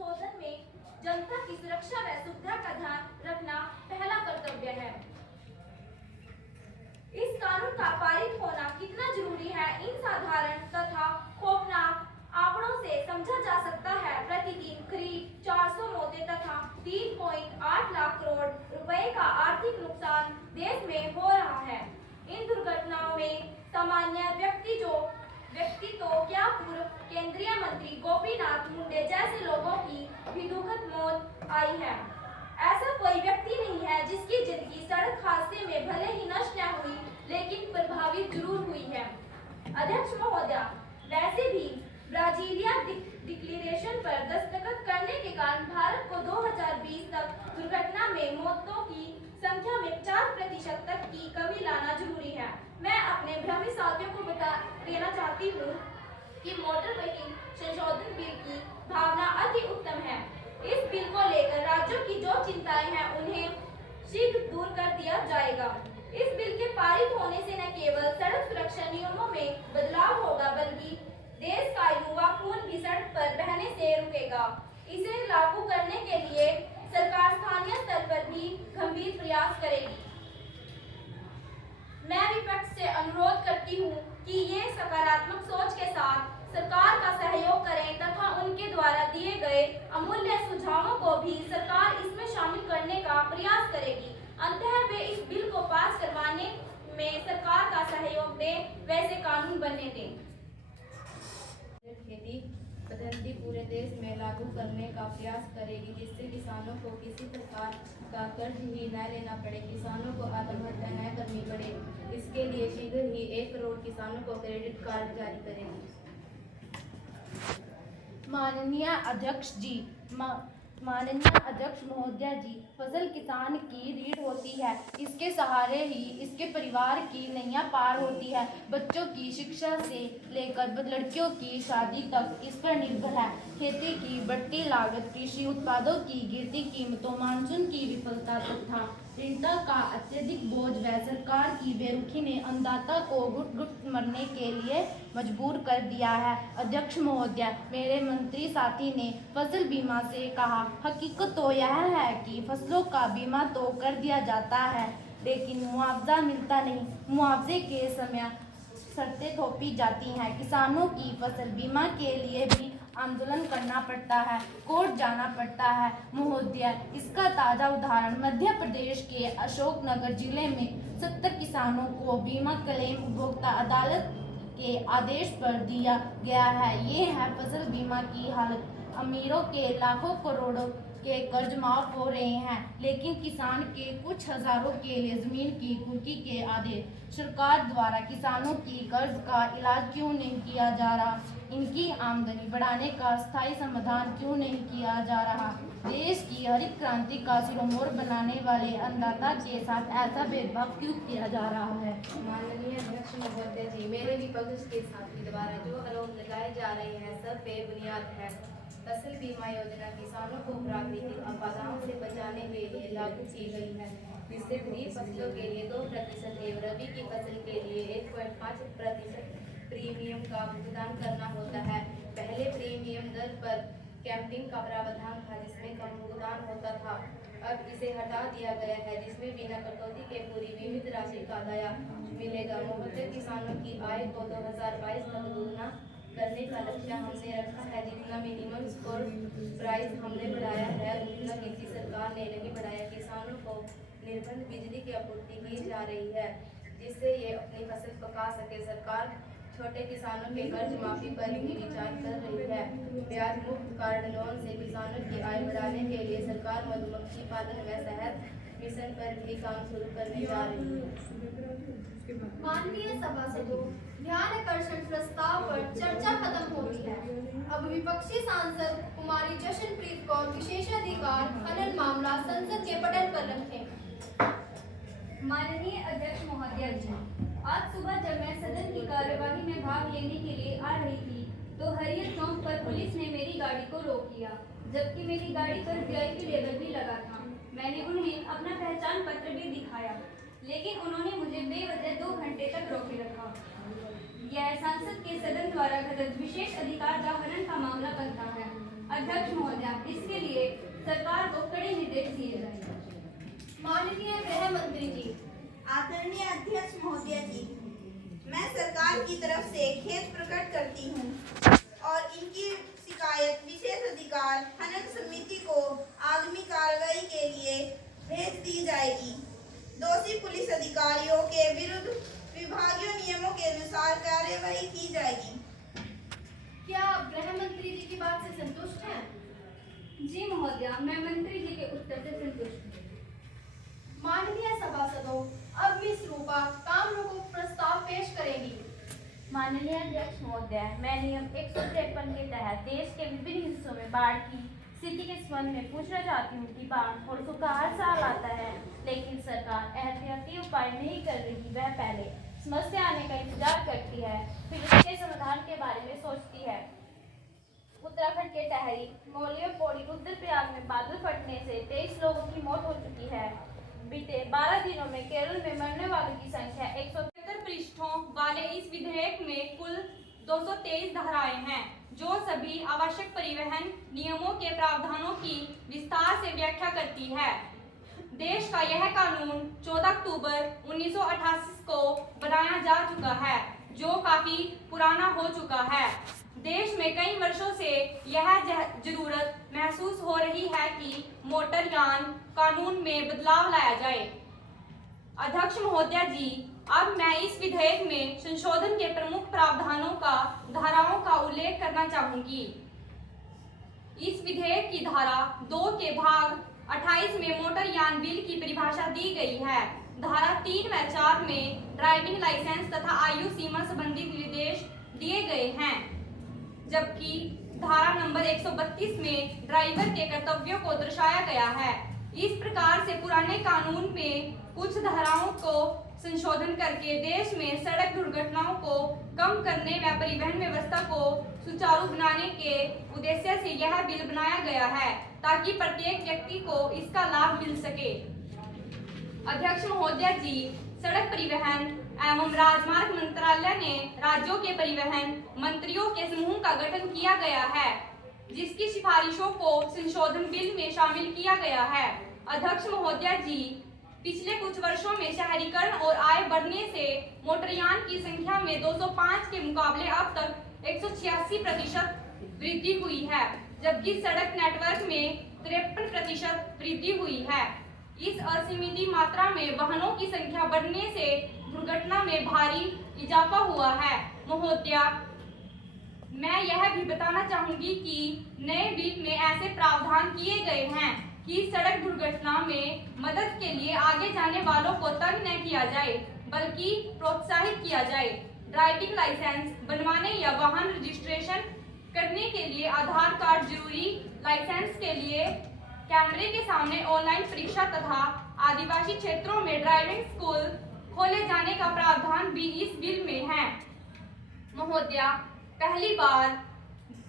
संशोधन में जनता की सुरक्षा व सुविधा का ध्यान रखना पहला कर्तव्य है। इस कानून का पारित होना कितना जरूरी है, इन साधारण तथा खौफनाक आंकड़ों से समझा जा सकता है। प्रतिदिन करीब 400 मौतें तथा 3.8 लाख करोड़ रुपए का आर्थिक नुकसान देश में हो रहा है। इन दुर्घटनाओं में सामान्य व्यक्ति तो क्या, पूर्व केंद्रीय मंत्री गोपीनाथ मुंडे जैसे लोगों की भी दुखद मौत आई है। ऐसा कोई व्यक्ति नहीं है जिसकी जिंदगी सड़क हादसे में भले ही नष्ट न हुई, लेकिन प्रभावित जरूर हुई है। अध्यक्ष महोदय, वैसे भी ब्राजीलिया डिक्लेरेशन पर दस्तखत करने के कारण भारत को 2020 तक दुर्घटना में मौतों की संख्या में 50% तक की कमी लाना जरूरी है। मैं अपने भ्रमित साथियों को बता देना चाहती हूँ कि मोटर व्हीकल संशोधन बिल की भावना अति उत्तम है। इस बिल को लेकर राज्यों की जो चिंताएं हैं उन्हें शीघ्र दूर कर दिया जाएगा। इस बिल के पारित होने से न केवल सड़क सुरक्षा नियमों में बदलाव होगा, बल्कि देश का युवा खून भी सड़क पर बहने से रुकेगा। इसे लागू करने के लिए सरकार स्थानीय स्तर पर भी गंभीर प्रयास करेगी। मैं विपक्ष से अनुरोध करती हूँ कि ये सकारात्मक सोच के साथ सरकार का सहयोग करें तथा उनके द्वारा दिए गए अमूल्य सुझावों को भी सरकार इसमें शामिल करने का प्रयास करेगी। अंततः वे इस बिल को पास करवाने में सरकार का सहयोग दें, वैसे कानून बनने दें। खेती पद्धति पूरे देश में लागू करने का प्रयास करेगी, जिससे किसानों को किसी प्रकार का कर्ज ही न लेना पड़े, किसानों को आत्महत्या न करनी पड़े। इसके लिए शीघ्र ही 1 करोड़ किसानों को क्रेडिट कार्ड जारी करेगी। माननीय अध्यक्ष महोदय जी, फसल किसान की रीढ़ होती है। इसके सहारे ही इसके परिवार की नैया पार होती है। बच्चों की शिक्षा से लेकर लड़कियों की शादी तक इस पर निर्भर है। खेती की बढ़ती लागत, कृषि उत्पादों की गिरती कीमतों, मानसून की विफलता तथा ऋणता का अत्यधिक बोझ व सरकार की बेरुखी ने अन्नदाता को घुट-घुट मरने के लिए मजबूर कर दिया है। अध्यक्ष महोदय, मेरे मंत्री साथी ने फसल बीमा से कहा। हकीकत तो यह है कि फसलों का बीमा तो कर दिया जाता है, लेकिन मुआवजा मिलता नहीं। मुआवजे के समय शर्तें थोपी जाती हैं। किसानों की फसल बीमा के लिए भी आंदोलन करना पड़ता है, कोर्ट जाना पड़ता है। महोदय, इसका ताज़ा उदाहरण मध्य प्रदेश के अशोकनगर जिले में 70 किसानों को बीमा क्लेम उपभोक्ता अदालत के आदेश पर दिया गया है। ये है फसल बीमा की हालत। अमीरों के लाखों करोड़ों के कर्ज माफ हो रहे हैं, लेकिन किसान के कुछ हजारों के लिए जमीन की कुर्की के आदेश। सरकार द्वारा किसानों की कर्ज का इलाज क्यों नहीं किया जा रहा? इनकी आमदनी बढ़ाने का स्थायी समाधान क्यों नहीं किया जा रहा? देश की हरित क्रांति का सिरमौर बनाने वाले अन्नदाता के साथ ऐसा भेदभाव क्यों किया जा रहा है? माननीय अध्यक्ष महोदय जी, मेरे विपक्ष के साथी द्वारा जो आरोप लगाए जा रहे हैं सब बेबुनियाद है। फसल बीमा योजना किसानों को प्राकृतिक आपदाओं से बचाने के लिए लागू की गई है, जिससे खरीफ फसलों के लिए 2% एवं रबी की फसल के लिए 1.5% प्रीमियम का भुगतान करना होता है। पहले प्रीमियम दर पर कैपिंग का प्रावधान था, जिसमें कम भुगतान होता था। अब इसे हटा दिया गया है, जिसमें बिना कटौती के पूरी बीमित राशि का आदाय मिलेगा। महोदय, किसानों की आय को 2022 तक दोगुना करने का लक्ष्य हमने रखा है। जितना मिनिमम स्टोर प्राइस हमने बढ़ाया है, उतना किसी सरकार ने नहीं बढ़ाया। किसानों को निर्बंध बिजली की आपूर्ति की जा रही है, जिससे ये अपनी फसल पका सके। सरकार छोटे किसानों के कर्ज माफी पर भी विचार कर रही है। ब्याज मुक्त कार्ड लोन से किसानों की आय बढ़ाने के लिए सरकार मधुमक्खी पालन व शहद मिशन पर भी काम शुरू करने जा रही है। माननीय सभासदों, ध्यान आकर्षण प्रस्ताव पर चर्चा खत्म होती है। अब विपक्षी सांसद कुमारी जशनप्रीत कौर विशेषाधिकार खनन मामला संसद के पटल पर रखें। माननीय अध्यक्ष महोदय जी, आज सुबह जब मैं सदन की कार्यवाही में भाग लेने के लिए आ रही थी, तो हरियर चौक पर पुलिस ने मेरी गाड़ी को रोक लिया, जबकि मेरी गाड़ी पर VIP लेबल भी लगा था। मैंने उन्हें अपना पहचान पत्र भी दिखाया, लेकिन उन्होंने मुझे बेवजह 2 घंटे तक रोके रखा। यह संसद के सदन द्वारा गठित विशेष अधिकार का हनन का मामला बनता है। अध्यक्ष महोदया, इसके लिए सरकार को कड़े निर्देश दिए जाएंगे। माननीय गृह मंत्री जी, आदरणीय अध्यक्ष महोदय जी, मैं सरकार की तरफ से खेद प्रकट करती हूँ और इनकी शिकायत विशेष अधिकार खनन समिति को आगामी कार्रवाई के लिए भेज दी जाएगी। दोषी पुलिस अधिकारियों के विरुद्ध विभागीय नियमों के अनुसार कार्रवाई की जाएगी। क्या आप गृह मंत्री जी की बात से संतुष्ट हैं? जी महोदया, मैं मंत्री जी के उत्तर से संतुष्ट हूँ। माननीय सभासदों, अब मिस रूपा काम रोको प्रस्ताव पेश करेंगी। माननीय अध्यक्ष महोदय, मैं नियम 153 के तहत देश के विभिन्न हिस्सों में बाढ़ की स्थिति के संबंध में पूछना चाहती हूँ कि बाढ़ और सूखा हर साल आता है, लेकिन सरकार एहतियाती उपाय नहीं कर रही। वह पहले समस्या आने का इंतजार करती है, फिर उसके समाधान के बारे में सोचती है। उत्तराखंड के टहरी, मौलिया पौड़ी, रुद्रप्रयाग में बादल फटने से 23 लोगों की मौत हो चुकी है। बीते 12 दिनों में केरल में मरने वालों की संख्या 170 पृष्ठों वाले इस विधेयक में कुल 223 धाराएं हैं, जो सभी आवश्यक परिवहन नियमों के प्रावधानों की विस्तार से व्याख्या करती है। देश का यह कानून 14 अक्टूबर 1988 को बनाया जा चुका है, जो काफी पुराना हो चुका है। देश में कई वर्षों से यह जरूरत महसूस हो रही है कि मोटर यान कानून में बदलाव लाया जाए। अध्यक्ष महोदया जी, अब मैं इस विधेयक में संशोधन के प्रमुख प्रावधानों का धाराओं का उल्लेख करना चाहूंगी। इस विधेयक की धारा 2 के भाग 28 में मोटर यान बिल की परिभाषा दी गई है। धारा 3 व 4 में ड्राइविंग लाइसेंस तथा आयु सीमा संबंधी निर्देश दिए गए हैं, जबकि धारा नंबर 132 में ड्राइवर के कर्तव्यों को दर्शाया गया है। इस प्रकार से पुराने कानून में कुछ धाराओं को संशोधन करके देश में सड़क दुर्घटनाओं को कम करने व परिवहन व्यवस्था को सुचारू बनाने के उद्देश्य से यह बिल बनाया गया है, ताकि प्रत्येक व्यक्ति को इसका लाभ मिल सके। अध्यक्ष महोदया जी, सड़क परिवहन एवं राजमार्ग मंत्रालय ने राज्यों के परिवहन मंत्रियों के समूह का गठन किया गया है, जिसकी सिफारिशों को संशोधन बिल में शामिल किया गया है। अध्यक्ष महोदया जी, पिछले कुछ वर्षों में शहरीकरण और आय बढ़ने से मोटरयान की संख्या में 205 के मुकाबले अब तक 186% वृद्धि हुई है, जबकि सड़क नेटवर्क में 53% वृद्धि हुई है। इस असीमित मात्रा में वाहनों की संख्या बढ़ने से दुर्घटना में भारी इजाफा हुआ है। महोदया, मैं यह भी बताना चाहूंगी कि नए बिल में ऐसे प्रावधान किए गए हैं कि सड़क दुर्घटना में मदद के लिए आगे जाने वालों को तंग न किया जाए, बल्कि प्रोत्साहित किया जाए। ड्राइविंग लाइसेंस बनवाने या वाहन रजिस्ट्रेशन करने के लिए आधार कार्ड जरूरी, लाइसेंस के लिए कैमरे के सामने ऑनलाइन परीक्षा तथा आदिवासी क्षेत्रों में ड्राइविंग स्कूल खोले जाने का प्रावधान भी इस बिल में है। महोदया, पहली बार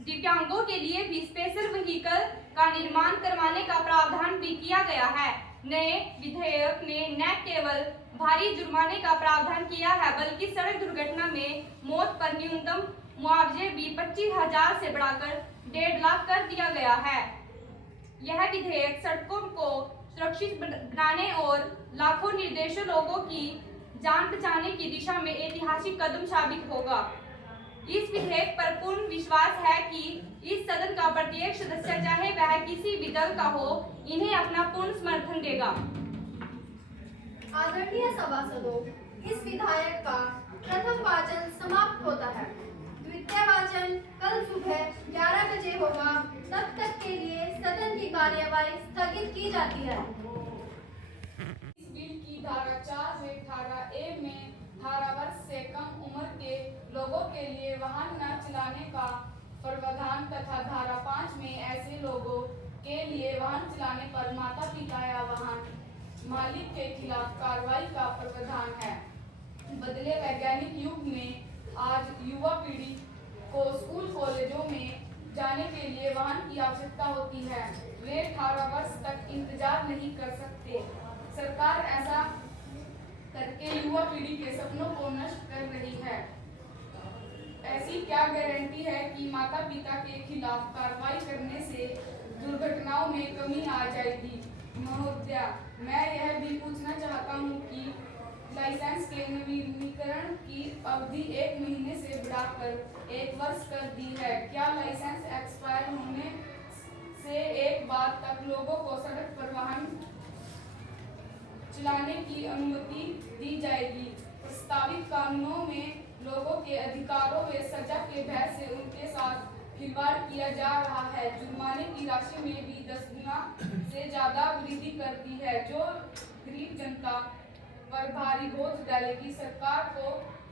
दिव्यांगों के लिए भी स्पेशल व्हीकल का निर्माण करवाने का प्रावधान भी किया गया है। नए विधेयक ने न केवल भारी जुर्माने का प्रावधान किया है, बल्कि सड़क दुर्घटना में मौत पर न्यूनतम मुआवजे भी 25,000 से बढ़ाकर 1.5 लाख कर दिया गया है। यह विधेयक सड़कों को सुरक्षित बनाने और लाखों निर्दोष लोगों की जान बचाने की दिशा में ऐतिहासिक कदम साबित होगा। इस विधेयक पर पूर्ण विश्वास है कि इस सदन का प्रत्येक सदस्य, चाहे वह किसी भी दल का हो, इन्हें अपना पूर्ण समर्थन देगा। आदरणीय सभासदों, इस विधेयक का प्रथम वाचन समाप्त होता है। द्वितीय वाचन कल सुबह 11 बजे होगा। तब तक के लिए सदन की कार्यवाही स्थगित की जाती है। इस बिल की धारा 4 में धारा ए में 18 वर्ष से कम उम्र के लोगों के लिए वाहन न चलाने का प्रावधान तथा धारा 5 में ऐसे लोगों के लिए वाहन चलाने पर माता पिता या वाहन मालिक के खिलाफ कार्रवाई का प्रावधान है। बदले वैज्ञानिक युग में आज युवा पीढ़ी को स्कूल कॉलेजों में जाने के लिए वाहन की आवश्यकता होती है। वे 18 वर्ष तक इंतजार नहीं कर सकते। सरकार ऐसा करके युवा पीढ़ी के सपनों को नष्ट कर रही है। ऐसी क्या गारंटी है कि माता पिता के खिलाफ कार्रवाई करने से में कमी आ जाएगी। महोदया, मैं यह भी पूछना चाहता हूँ कि लाइसेंस के नवीनीकरण की अवधि 1 महीने से बढ़ाकर 1 वर्ष कर दी है। क्या लाइसेंस एक्सपायर होने से एक बार तक लोगों को सड़क पर वाहन चलाने की अनुमति दी जाएगी? प्रस्तावित कानूनों में लोगों के अधिकारों व सजा के भय से उनके साथ खिलवाड़ किया जा रहा है। जुर्माने की राशि में भी 10 गुना से ज्यादा वृद्धि कर दी है, जो गरीब जनता पर भारी बोझ डालेगी। सरकार को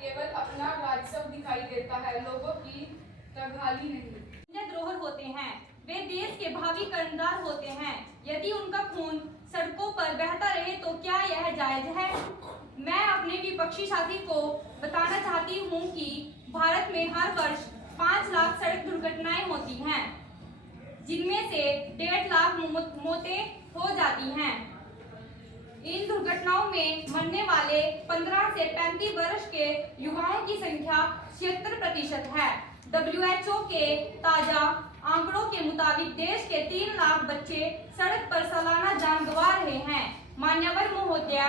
केवल अपना राजस्व दिखाई देता है, लोगों की तगहाली नहीं। द्रोह होते हैं, वे देश के भावी कर्णधार होते हैं। यदि उनका खून सड़कों पर बहता रहे तो क्या यह जायज है? मैं अपने विपक्षी साथी को बताना चाहती हूँ कि भारत में हर वर्ष 5 लाख सड़क दुर्घटनाएं होती हैं, जिनमें से 1.5 लाख मौतें हो जाती हैं। इन दुर्घटनाओं में मरने वाले 15 से 35 वर्ष के युवाओं की संख्या 76% है। WHO के ताजा आंकड़ों के मुताबिक देश के 3 लाख बच्चे सड़क पर सालाना जान गंवा रहे हैं। मान्यवर महोदया,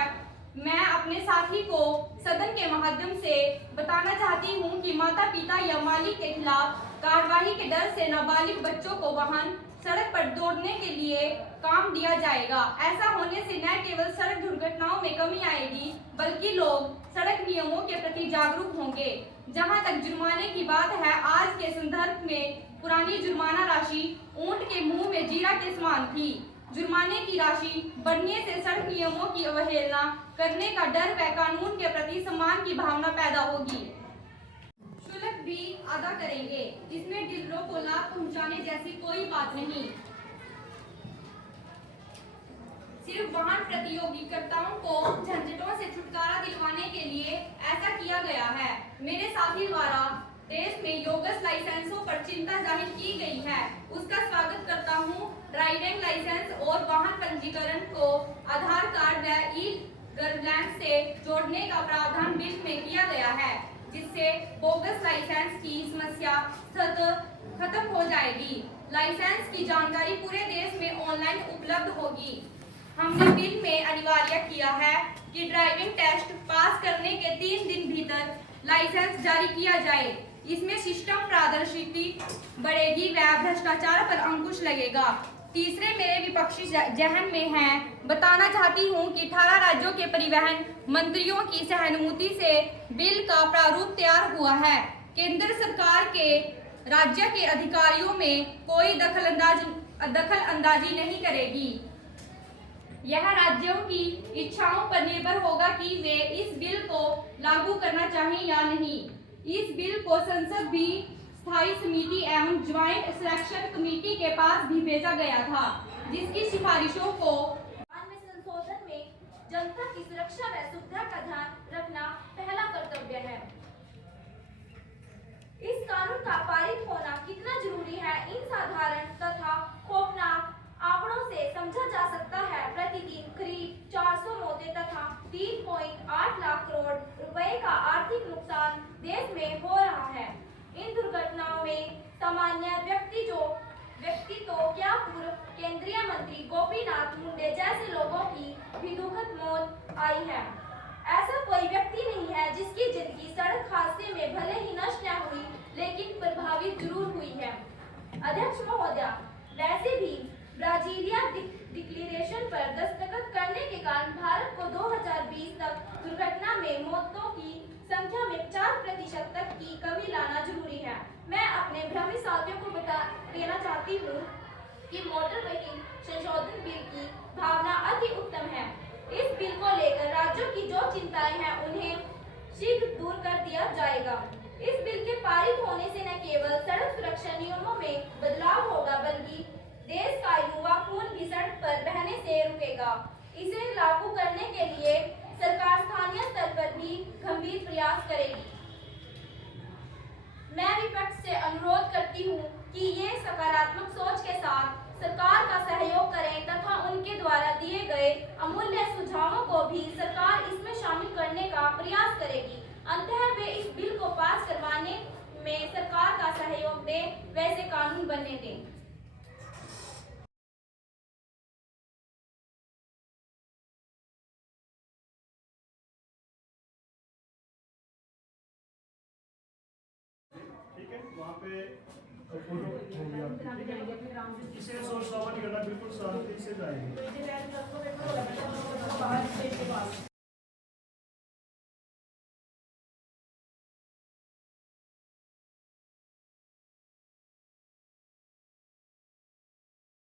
मैं अपने साथी को सदन के माध्यम से बताना चाहती हूं कि माता पिता या मालिक के खिलाफ कार्रवाई के डर से नाबालिग बच्चों को वाहन सड़क पर दौड़ने के लिए काम दिया जाएगा। ऐसा होने से न केवल सड़क दुर्घटनाओं में कमी आएगी, बल्कि लोग सड़क नियमों के प्रति जागरूक होंगे। जहां तक जुर्माने की बात है, आज के संदर्भ में पुरानी जुर्माना राशि ऊंट के मुंह में जीरा के समान थी। जुर्माने की राशि बढ़ने से सड़क नियमों की अवहेलना करने का डर व कानून के प्रति सम्मान की भावना पैदा होगी। शुल्क भी अदा करेंगे, इसमें डीलरों को लाभ पहुंचाने जैसी कोई बात नहीं। सिर्फ वाहन प्रतियोगिताओं को झंझटों से छुटकारा दिलवाने के लिए ऐसा किया गया है। मेरे साथी द्वारा देश में योगस लाइसेंसों पर चिंता जाहिर की गई है, उसका स्वागत करता हूं। ड्राइविंग लाइसेंस और वाहन पंजीकरण को आधार कार्ड व ई-गवर्नेंस से जोड़ने का प्रावधान बिल में किया गया है, जिससे बोगस लाइसेंस की समस्या खत्म हो जाएगी। लाइसेंस की जानकारी पूरे देश में ऑनलाइन उपलब्ध होगी। हमने बिल में अनिवार्य किया है कि ड्राइविंग टेस्ट पास करने के 3 दिन भीतर लाइसेंस जारी किया जाए। इसमें सिस्टम पारदर्शिता बढ़ेगी व भ्रष्टाचार पर अंकुश लगेगा। तीसरे मेरे विपक्षी जहन में है, बताना चाहती हूं कि 18 राज्यों के परिवहन मंत्रियों की सहमति से बिल का प्रारूप तैयार हुआ है। केंद्र सरकार के राज्य के अधिकारियों में कोई दखल अंदाजी नहीं करेगी। यह राज्यों की इच्छाओं पर निर्भर होगा कि वे इस बिल को लागू करना चाहें या नहीं। इस बिल को संसद भी स्थायी समिति एवं ज्वाइंट सिलेक्शन कमेटी के पास भी भेजा गया था, जिसकी सिफारिशों को संशोधन में जनता की सुरक्षा व सुविधा का ध्यान रखना पहला कर्तव्य है। इस कानून का पारित होना कितना जरूरी है, इन साधारण तथा खौफनाक आंकड़ों से समझा जा सकता है। प्रतिदिन करीब 400 मौतें तथा 3.8 लाख करोड़ रुपए का आर्थिक नुकसान देश में हो रहा है। इन दुर्घटनाओं में सामान्य व्यक्ति तो क्या पूर्व केंद्रीय मंत्री गोपीनाथ मुंडे जैसे लोगों की भी दुखद मौत आई है। ऐसा कोई व्यक्ति नहीं है जिसकी जिंदगी सड़क हादसे में भले ही नष्ट न हुई, लेकिन प्रभावित जरूर हुई है। अध्यक्ष महोदया, वैसे भी ब्राजीलिया डिक्लेरेशन पर दस्तखत करने के कारण भारत को 2020 तक दुर्घटना में मौतों की संख्या में 50% तक की कमी लाना जरूरी है। मैं अपने भ्रमित साथियों को बता देना चाहती हूँ कि मोटर व्हीकल संशोधन बिल की भावना अति उत्तम है। इस बिल को लेकर राज्यों की जो चिंताएं हैं, उन्हें शीघ्र दूर कर दिया जाएगा। इस बिल के पारित होने से न केवल सड़क सुरक्षा नियमों में बदलाव होगा, बल्कि देश का युवा खून भी सड़क पर बहने से रुकेगा। इसे लागू करने के लिए सरकार स्थानीय स्तर पर भी गंभीर प्रयास करेगी। मैं विपक्ष से अनुरोध करती हूँ कि ये सकारात्मक सोच के साथ सरकार का सहयोग करें तथा उनके द्वारा दिए गए अमूल्य सुझावों को भी सरकार इसमें शामिल करने का प्रयास करेगी। अंततः वे इस बिल को पास करवाने में सरकार का सहयोग दें, वैसे कानून बनने दें। पे फोटो हो गया ठीक है। इसे सोच समझ करना, बिल्कुल शांति से जाएंगे।